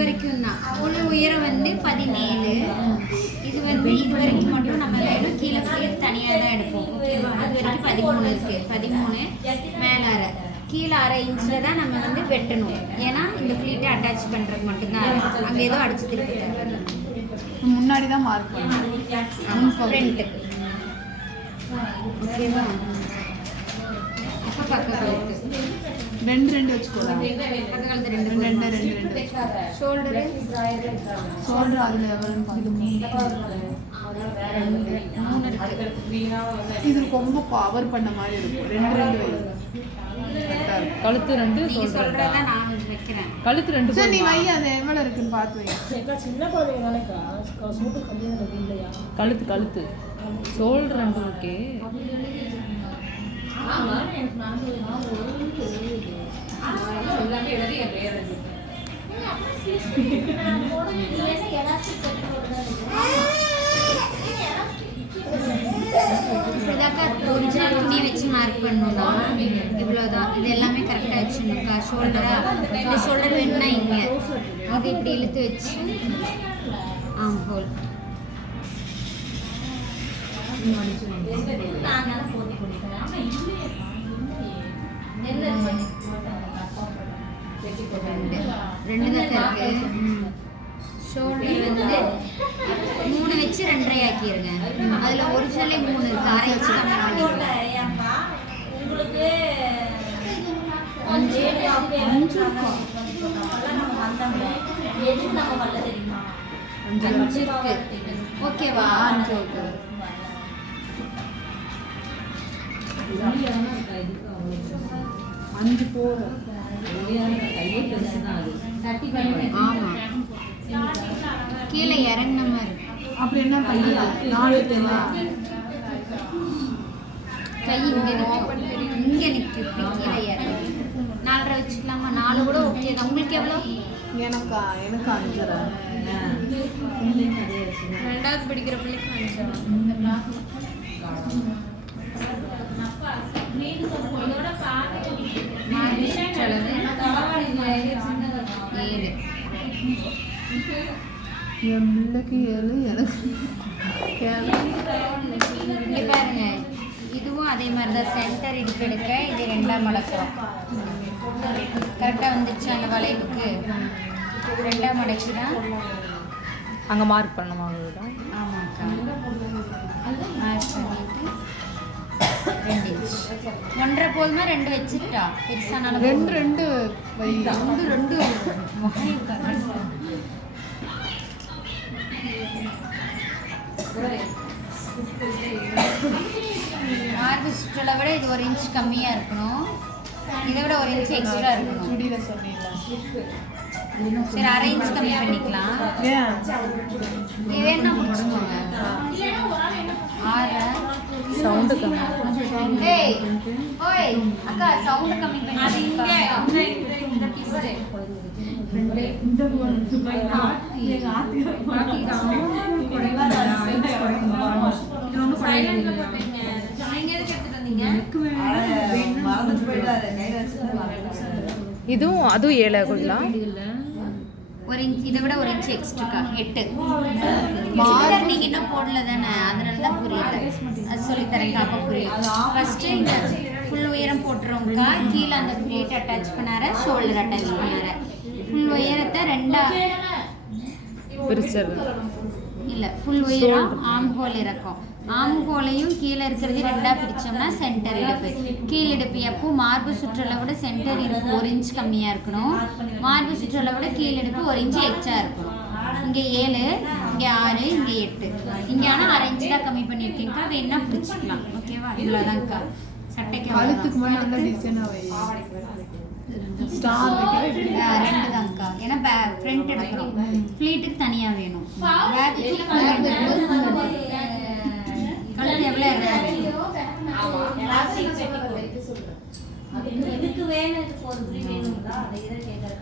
வரைக்கும் தான். ஃபுல் உயரம் வந்து 17. இது வந்து இது வரைக்கும் மட்டும் நம்ம வேணும். கீழே ஃப்ளீட் தனியாக தான் எடுப்போம். ஓகேவா? அது வரைக்கும் 13 இருக்குது. 13 மேலே அரை, கீழே அரை இன்ச்சில் தான் நம்ம வந்து வெட்டணும். ஏன்னா இந்த ஃப்ளீட்டை அட்டாச் பண்ணுறதுக்கு மட்டும்தான். அங்கே ஏதோ அடிச்சு திருப்பி தருவது. முன்னாடி தான் மார்க் பண்ணணும் ஃப்ரண்ட்டு. ஓகேவா? அப்போ பக்கம் கழுத்து ரெண்டு ரெண்டு வச்சுக்கலாம். பக்கம் கழுத்து ரெண்டு ரெண்டு ரெண்டு ரெண்டு. ஷோல்டரு ஷோல்டர் அதில் எவ்வளோன்னு பார்த்து இது ரொம்ப கவர் பண்ண மாதிரி இருக்கும். ரெண்டு ரெண்டு கழுத்து ரெண்டு சொல்கிறதா நான் வைக்கிறேன். கழுத்து ரெண்டு. சரி நீ வை, அது எவ்வளோ இருக்குன்னு பார்த்து வை. சின்ன குழந்தைங்க சூட்டு கம்மியாக இல்லையா? கழுத்து கழுத்து ஷோல்டர் ரெண்டு. ஓகே இப்படிதாக்கா ஒரிஜினல் துணி வச்சு மார்க் பண்ணணும்னா இவ்வளோதான். இது எல்லாமே கரெக்டாக வச்சுருக்கா. ஷோல்டரா, இந்த ஷோல்டர் வேணும்னா இங்கே அது இப்படி இழுத்து வச்சு ஹோல் ரெண்டு தான் இருக்கு. ஷோல்டர் வந்து 3 வச்சு 2.5 ஆக்கிடுங்க. அதில் ஒரிஜினலே 3 இருக்கு. அரை வச்சு கம்மி பண்ணிக்கலாம். உங்களுக்கு 5 இருக்கு. ஓகேவா? 5 ஓகே. அஞ்சு போதும். ஆமாம், கீழே இறங்கின மாதிரி. அப்படி என்ன பண்ணுறது? 4 தேவை. கை இங்கே நிற்கும், இங்கே நிற்கும். இப்படி கீழே இறங்கி 4.5 வச்சுக்கலாமா? 4 கூட ஓகே தான். உங்களுக்கு எவ்வளோ? எனக்கு 5.5. ரெண்டாவது படிக்கிற பிள்ளைக்கு 5. என் பிள்ளைக்கு 7, எனக்கு இங்கே பாருங்க, இதுவும் அதே மாதிரி தான். சென்டர் இடுப்பு எடுக்க இது 2ஆம் மடக்கம் கரெக்டாக வந்துச்சு. அந்த வளைவுக்கு 2ஆம் மடக்கி தான் அங்கே மார்க் பண்ணணுமா? அவ்வளோதான். ஆமாக்கா. மார்க் பண்ணிட்டு 2 இன்ச் 1.5 போதுமா? 2 வச்சுட்டா பெருசானாலும் 2 வை. 2 மார்பு சுற்றலை விட இது 1 இன்ச் கம்மியாக இருக்கணும். இதை விட 1 இன்ச் எக்ஸ்ட்ரா இருக்கணும். சுடியில் சொன்னீங்களா? சரி, அரை இன்ச் கம்மி பண்ணிக்கலாம். இது வேணா முடிச்சுக்கோங்க. 6 சவுண்டு கம்மி. ஏய் ஓய் அக்கா, சவுண்டு கம்மி பண்ணி இந்த பீஸ் இதுவும் அதுவும் 7 கொள்ளலாம். 1 இன்ச், இதை விட 1 இன்ச் எக்ஸ்ட்ரா 8. நீங்க இன்னும் போடல தானே, அதனால தான் புரியல. அது சொல்லித்தரேன் அப்போ புரியும். ஃபர்ஸ்ட்டு இந்த ஃபுல் உயரம் போட்டுருவோம்க்கா. கீழே அந்த ஃப்ளீட் அட்டாச் பண்ணார, ஷோல்டர் அட்டாச் பண்ணார. ஃபுல் உயரத்தை 2ஆ பிரிச்சர் இல்லை, ஃபுல் உயரம் ஆம் ஹோல் இறக்கும். ஆம் ஹோலையும் கீழே இருக்கிறது 2ஆ பிரித்தோம்னா சென்டர் இடுப்பு. கீழ் இடுப்பு எப்போ மார்பு சுற்றலை விட சென்டர் இடுப்பு 1 இன்ச் கம்மியாக இருக்கணும். மார்பு சுற்றலை விட கீழ் இடுப்பு 1 இன்ச் எக்ஸ்ட்ரா இருக்கணும். இங்கே 7, இங்கே 6, இங்கே 8. இங்கே ஆனால் அரை இன்ச் தான் கம்மி பண்ணியிருக்கீங்கக்கா. வேணா பிடிச்சிக்கலாம். ஓகேவா? இவ்வளோதான்க்கா. சட்டைக்கு கழுத்துக்கு மேலே நல்லா டிசைனாக வை. ஸ்டார் 2 தான்க்கா. ஏன்னா ஃப்ரண்ட் எடுக்கிறோம். ஃப்ளீட்டுக்கு தனியாக வேணும். கழுத்து எவ்வளோ இதுக்கு வேணும், இதுக்கு ஒரு புள்ளி வேணுங்களா? அதை இதை கேட்கறேன்.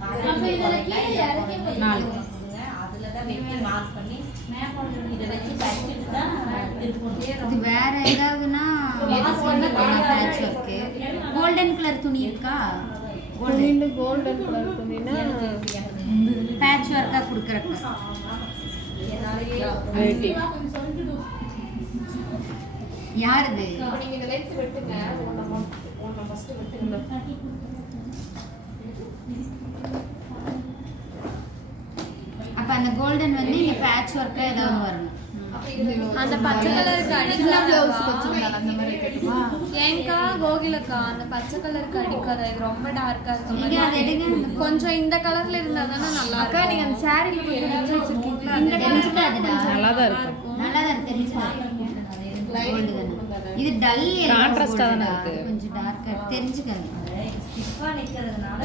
4 அதில் தான் வெட்டி மார்க் பண்ணி இதை வச்சு தச்சுட்டு தான் திருப்பணும். இது வேற ஏதாவதுன்னா பேட்ச் ஒர்க்கு. கோல்டன் கலர் துணி இருக்கா? கோல்டன் கலர் துணினா பேட்ச் பேட்ச் ஒர்க்காக கொடுக்குறக்கு. வேட்டி யாருது? அப்போ அந்த கோல்டன் வந்து இங்கே பேட்ச் ஒர்க்காக ஏதாவது வரணும். அந்த பச்சை கலருக்கு அடிக்கலாம் ப்ளவுஸ் வச்சிருந்தாங்க அந்த மாதிரி கேட்டுமா ஏங்கா கோகிலக்கா அந்த பச்சை கலருக்கு அடிக்காத இது ரொம்ப டார்க்கா நீங்க அதை எடுங்க. இருக்கு கொஞ்சம் இந்த கலர்ல இருந்தா தானே நல்லா அக்கா நீங்க அந்த சாரில கொஞ்சம் வச்சு வச்சிருக்கீங்களா இந்த தெரிஞ்சுக்காதுடா. நல்லா தான் இருக்கும். நல்லா தான் தெரிஞ்சுக்காது. கோல்டு தானே. இது டல் Contrast ஆ தானே இருக்கு. கொஞ்சம் டார்க்கா தெரிஞ்சுக்காது. ஸ்டிஃபாக நிற்கிறதுனால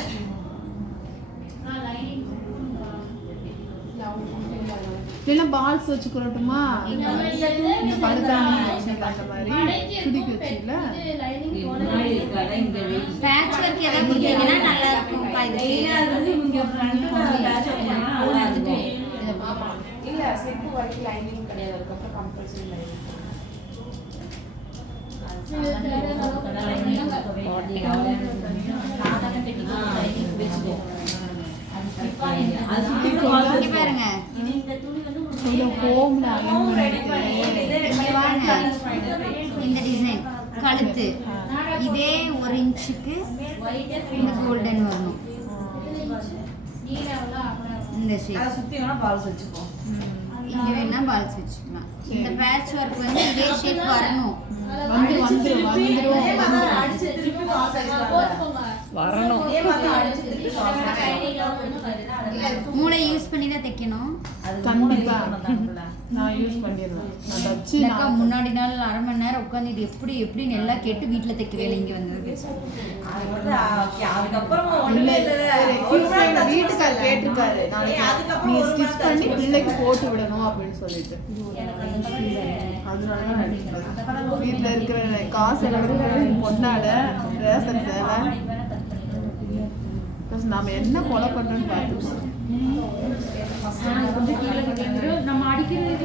இல்லைன்னா பால்ஸ் வச்சு குறட்டுமா இந்த பழுதானி வச்சு அந்த மாதிரி சுடிக்கு வச்சுல பேட்ச் ஒர்க் ஏதாவது கொடுத்தீங்கன்னா நல்லா இருக்கும். இங்க பாருங்க. கொஞ்சம் ஹோம்ல இங்க வாங்க. இந்த டிசைன் கழுத்து இதே 1 இன்ச்சுக்கு இந்த கோல்டன் வரணும். இந்த ஷேப் சுற்றி வேணால் பால்ஸ் வச்சுப்போம். இங்க வேணா பால்ஸ் வச்சுக்கலாம். இந்த பேட்ச் ஒர்க் வந்து இதே ஷேப் வரணும். வரணும். மூளை யூஸ் பண்ணி தான் தைக்கணும். கண்டிப்பா நான் யூஸ் பண்ணிடுவேன். நான் தச்சு இல்லக்கா முன்னாடி நாள் 1/2 மணி நேரம் உட்காந்து இது எப்படி எப்படின்னு எல்லாம் கேட்டு வீட்டில் தைக்கிறேன். இங்கே வந்தது அதுக்கப்புறம் வீட்டுக்கார் கேட்டிருக்காரு நீ ஸ்டிச் பண்ணி பிள்ளைக்கு போட்டு விடணும் அப்படின்னு சொல்லிட்டு அதனாலதான் நடிக்கிறேன். வீட்டுல இருக்கிற காசு எல்லாம் பொண்ணாட ரேசன் சேவை நாம என்ன கொலை பண்றோம்னு பார்த்துட்டு நம்ம அடிக்கிறது